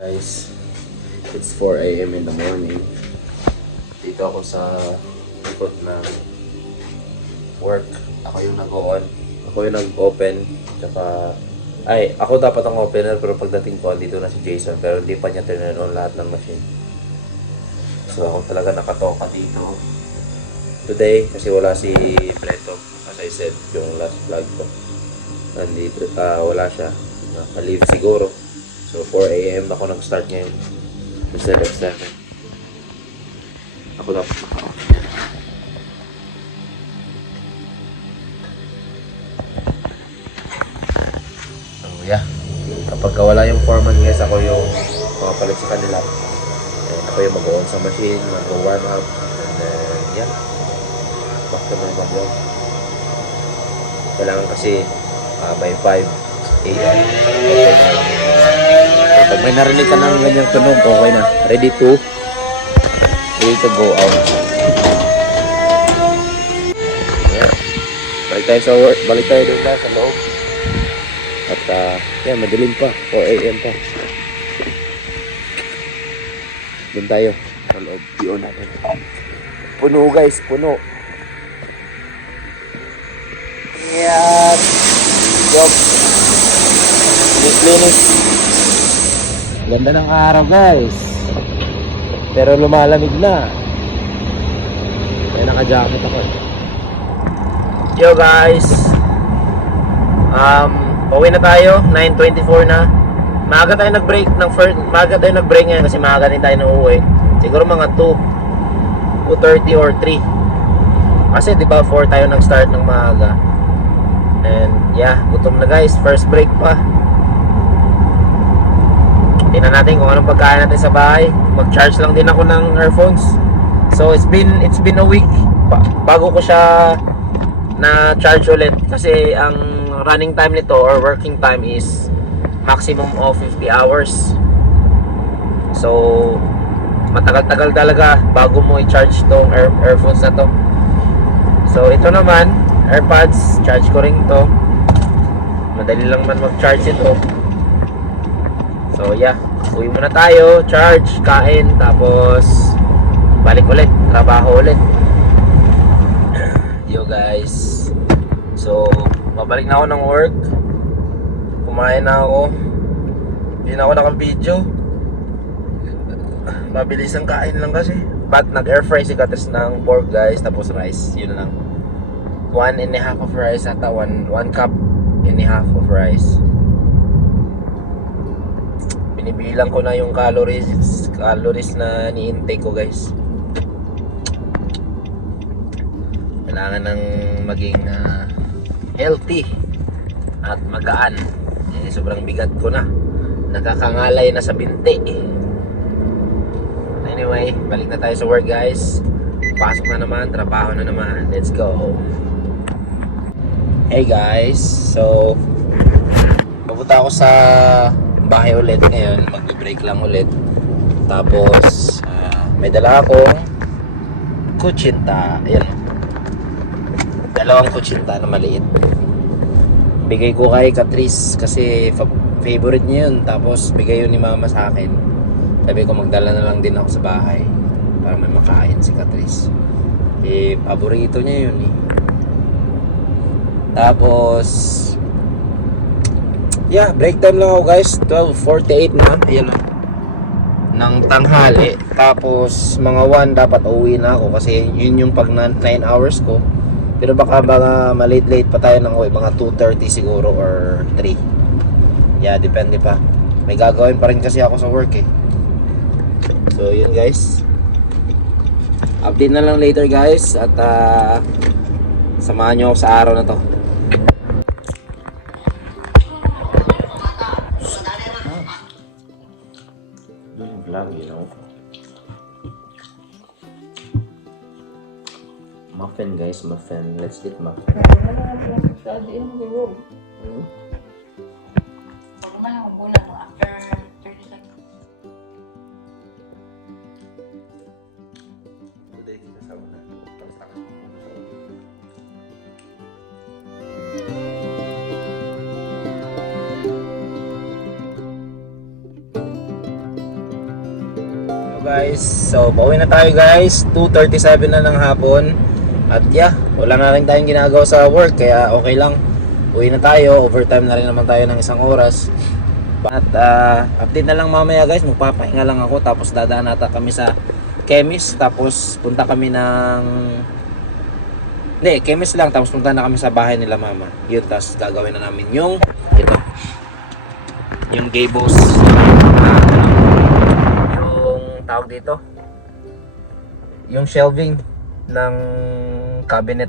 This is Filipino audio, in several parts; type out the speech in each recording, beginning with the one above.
Guys, it's 4 a.m. in the morning. Dito ako sa ikot ng work. Ako yung nag-on. Ako yung nag-open. Tsaka, ako dapat ang opener pero pagdating ko, dito na si Jason. Pero hindi pa niya turn on lahat ng machine. So ako talaga nakatoka dito. Today, kasi wala si Preto. As I said, yung last vlog ko. Nandito, wala siya. Naka-leave siguro. So 4 a.m. ako nag-start ngayon instead of 7. Ako dapat naka-off. So yeah, kapag wala yung foreman guys, ako yung makapalit sa kanila. And ako yung mag-on sa machine, mag-warm up, and then yeah, back to my vlog. Kailangan kasi by 5 a.m. okay na. So, pag may narinig ka ng ganyang tunog, okay na. Ready to go out. Yeah. Balik tayo sa work. Balik tayo doon sa loob. At yeah, madilim pa. 4 a.m. pa. Doon tayo sa loob. Diyo natin. Puno guys, puno. Yeah. Job. Linis. Ganda ng araw guys. Pero lumalamig na. Kaya naka-jacket ako. Yo guys. Pauwi na tayo. 9:24 na. Maaga tayo nag-break ngayon kasi maaga din tayo na uuwi. Siguro mga 2:30 or 3. Kasi di ba 4 tayo nag-start ng maaga. And yeah, gutom na guys. First break pa. Tingnan natin kung anong pagkain natin sa bahay. Mag-charge lang din ako ng earphones. So it's been a week bago ko siya na charge ulit kasi ang running time nito or working time is maximum of 50 hours. So matagal-tagal talaga bago mo i-charge tong earphones na to. So ito naman, AirPods, charge ko rin to. Madali lang man mag-charge ito. So yeah, uwi muna tayo, charge, kain, tapos balik ulit, trabaho ulit. Yo guys. So, babalik na ako ng work. Kumain na ako. Hindi na ako nakang-video. Mabilis ang kain lang kasi. But nag-air fry si Kates ng pork guys, tapos rice, yun lang. 1.5 of rice ata, 1 cup and a half of rice. Binibilang ko na yung calories na ni-intake ko guys. Kailangan ng maging healthy at magaan. Sobrang bigat ko na. Nakakangalay na sa binti. Anyway, balik na tayo sa work guys. Pasok na naman, trabaho na naman. Let's go. Hey guys, so papunta ako sa bahay ulit ngayon, magbe-break lang ulit. Tapos may dala akong kutsinta. Ayan, dalawang kutsinta na maliit. Bigay ko kay Catrice kasi favorite niya yun. Tapos bigay yun ni mama sa akin. Sabi ko magdala na lang din ako sa bahay para may makain si Catrice. Paborito niya yun eh. Tapos yeah, break time lang ako guys. 12:48 na. Ayan na. Ng tanghali. Tapos mga 1 dapat uwi na ako kasi yun yung pag 9 hours ko. Pero baka malate pa tayo ng uwi. Mga 2:30 siguro or 3. Yeah, depende pa. May gagawin pa rin kasi ako sa work eh. So yun guys. Update na lang later guys. At samahan nyo ako sa araw na to. Vlog, you know. Muffin guys, muffin. Let's eat muffin. Hello guys, so pauwi na tayo guys, 2:37 na ng hapon. At yeah, wala na rin tayong ginagawa sa work, kaya okay lang. Uwi na tayo, overtime na rin naman tayo ng isang oras. At update na lang mamaya guys, magpapahinga lang ako. Tapos dadaan nata kami sa chemist. Tapos punta kami ng... Hindi, chemist lang. Tapos punta na kami sa bahay nila mama. Yun, tapos gagawin na namin yung... Ito. Yung gables. Yung tawag dito. Yung shelving ng cabinet.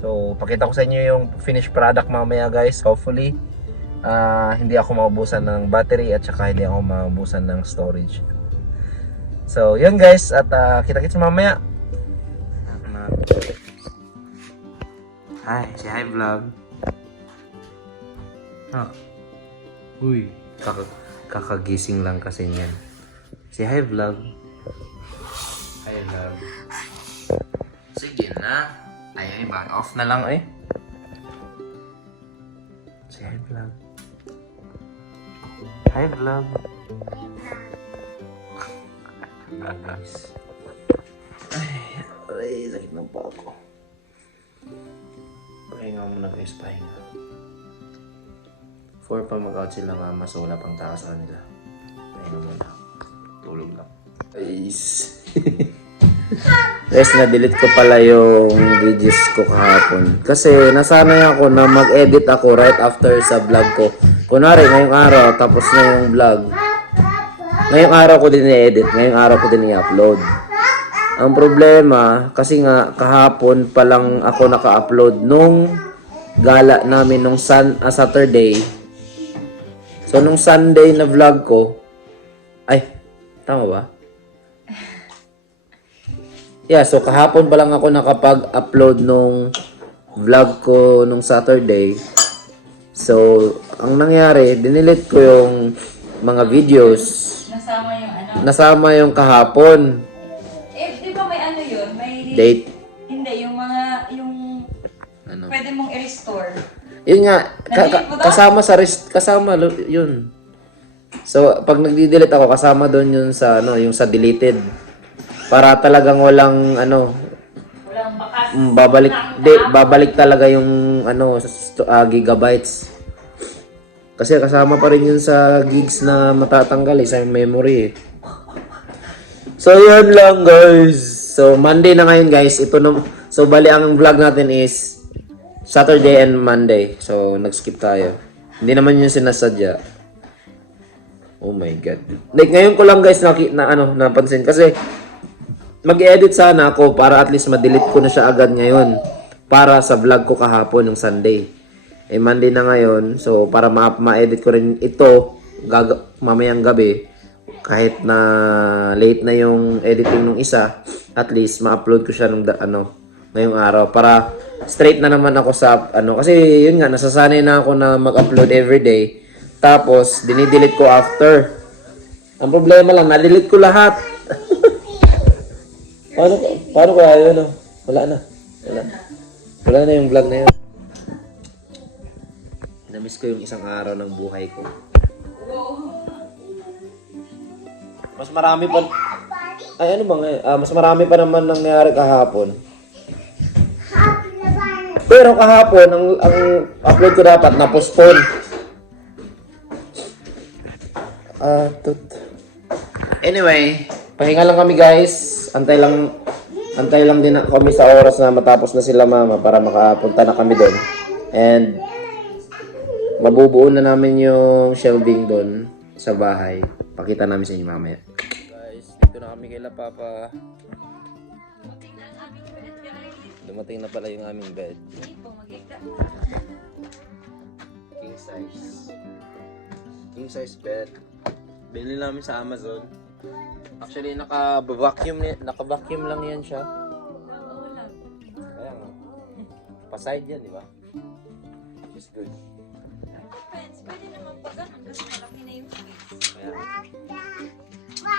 So, pakita ko sa inyo yung finished product mamaya guys. Hopefully, hindi ako maubusan ng battery at saka hindi ako maubusan ng storage. So, yun guys. At kita-kits mamaya. Hi, si Hi Vlog. Uy, kakagising lang kasi niyan. Si Hi Vlog. Hi Vlog. Sige na. Ay, back off na lang eh. Si Hi Vlog. Hi Vlog. Guys. Ay, sakit ng paa ko. Pahinga muna guys, pahinga. 4 pa mag-out sila mama, so wala pang tao sa kanila. Pahinga muna. Tulog lang. Guys. Guys, na-delete ko pala yung videos ko kahapon. Kasi nasanay ako na mag-edit ako right after sa vlog ko. Kunwari, ngayong araw, tapos na yung vlog. Ngayong araw ko din i-edit, ngayong araw ko din i-upload. Ang problema, kasi nga kahapon pa lang ako naka-upload nung gala namin nung Saturday. So nung Sunday na vlog ko, ay, tama ba? Yeah, so kahapon pa lang ako nakapag-upload nung vlog ko nung Saturday. So, ang nangyari, dinilit ko yung mga videos. Nasama yung ano? Nasama yung kahapon. Di ba may ano yun? May... Date. Hindi, yung mga, yung... Ano? Pwede mong i-restore. Yun nga, kasama yun. So, pag nagdi-delete ako, kasama doon yun sa, ano, yung sa deleted. Para talagang walang, ano, Walang bakas. babalik talaga yung, ano, gigabytes. Kasi kasama pa rin yun sa gigs na matatanggal sa memory eh. So, yun lang guys. So, Monday na ngayon guys. So, bali ang vlog natin is Saturday and Monday. So, nag-skip tayo. Hindi naman yun sinasadya. Oh my God. Like, ngayon ko lang guys napansin. Kasi, mag-edit sana ako para at least ma-delete ko na siya agad ngayon. Para sa vlog ko kahapon ng Sunday. Monday na ngayon. So, para ma-edit ko rin ito mamayang gabi. Kahit na late na yung editing ng isa, at least ma-upload ko siya ngayong araw para straight na naman ako sa kasi yun nga nasasanay na ako na mag-upload everyday. Tapos dinidelete ko after. Ang problema lang, na-delete ko lahat. paano kaya yun? Wala na yung vlog na yun. Na-miss ko yung isang araw ng buhay ko. Mas marami pa... Ay, ano bang... mas marami pa naman nangyari kahapon. Pero kahapon, ang upload ko dapat na-postpone. Anyway, pahinga lang kami guys. Antay lang din kami sa oras na matapos na sila mama para makapunta na kami doon. And mabubuo na namin yung shelving doon sa bahay. Pakita namin sa inyo mamaya. Guys, dito na kami kay La Papa. Dumating na pala yung aming bed. King size. King size bed. Binili namin sa Amazon. Actually, naka-vacuum lang yan siya. Kaya nga. Pa-side yan, di ba? Which is good. Pwede naman pag ganun kasi malaki na yung space. Kaya nga.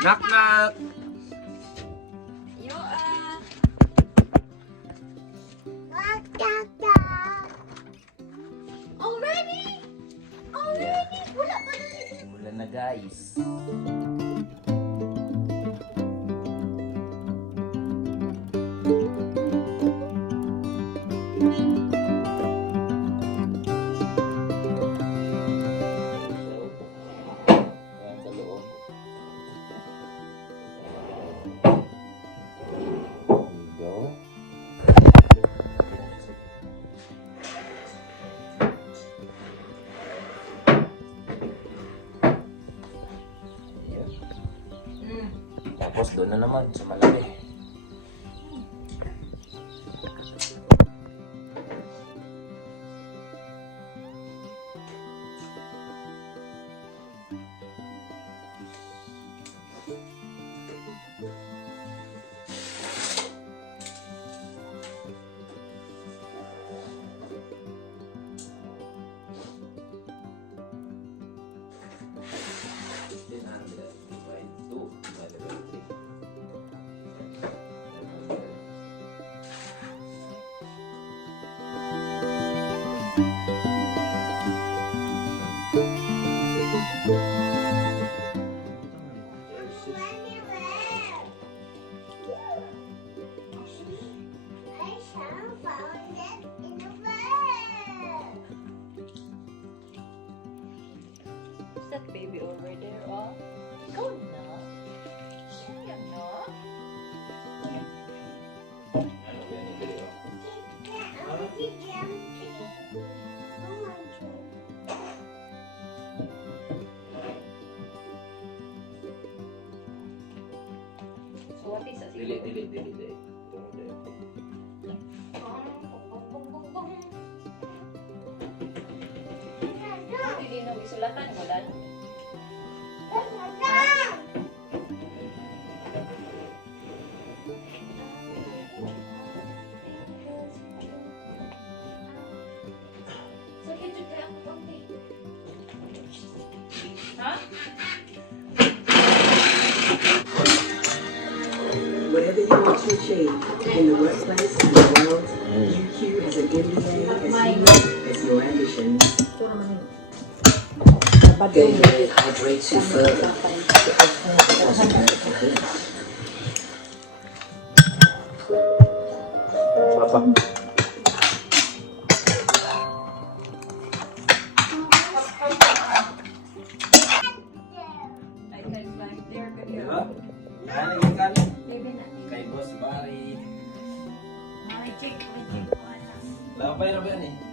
Knock knock! Already? Wala pa na. Wala na guys. Tapos doon na naman sa malaki. Is that baby over there? Oh, go na. Sayang na. So what is that? Dili. Hindi na isulatan mo dan. So kaya kaya ako konti. Ha? Whatever you want to achieve in the workplace and the world, UQ is an MBA as serious as your ambitions. Gatorade hydrates you further. Papa. I can climb there. Diba? Ano yung kanin? Baby na. Kay Boss Barry. May check. Lapay na ba yan eh?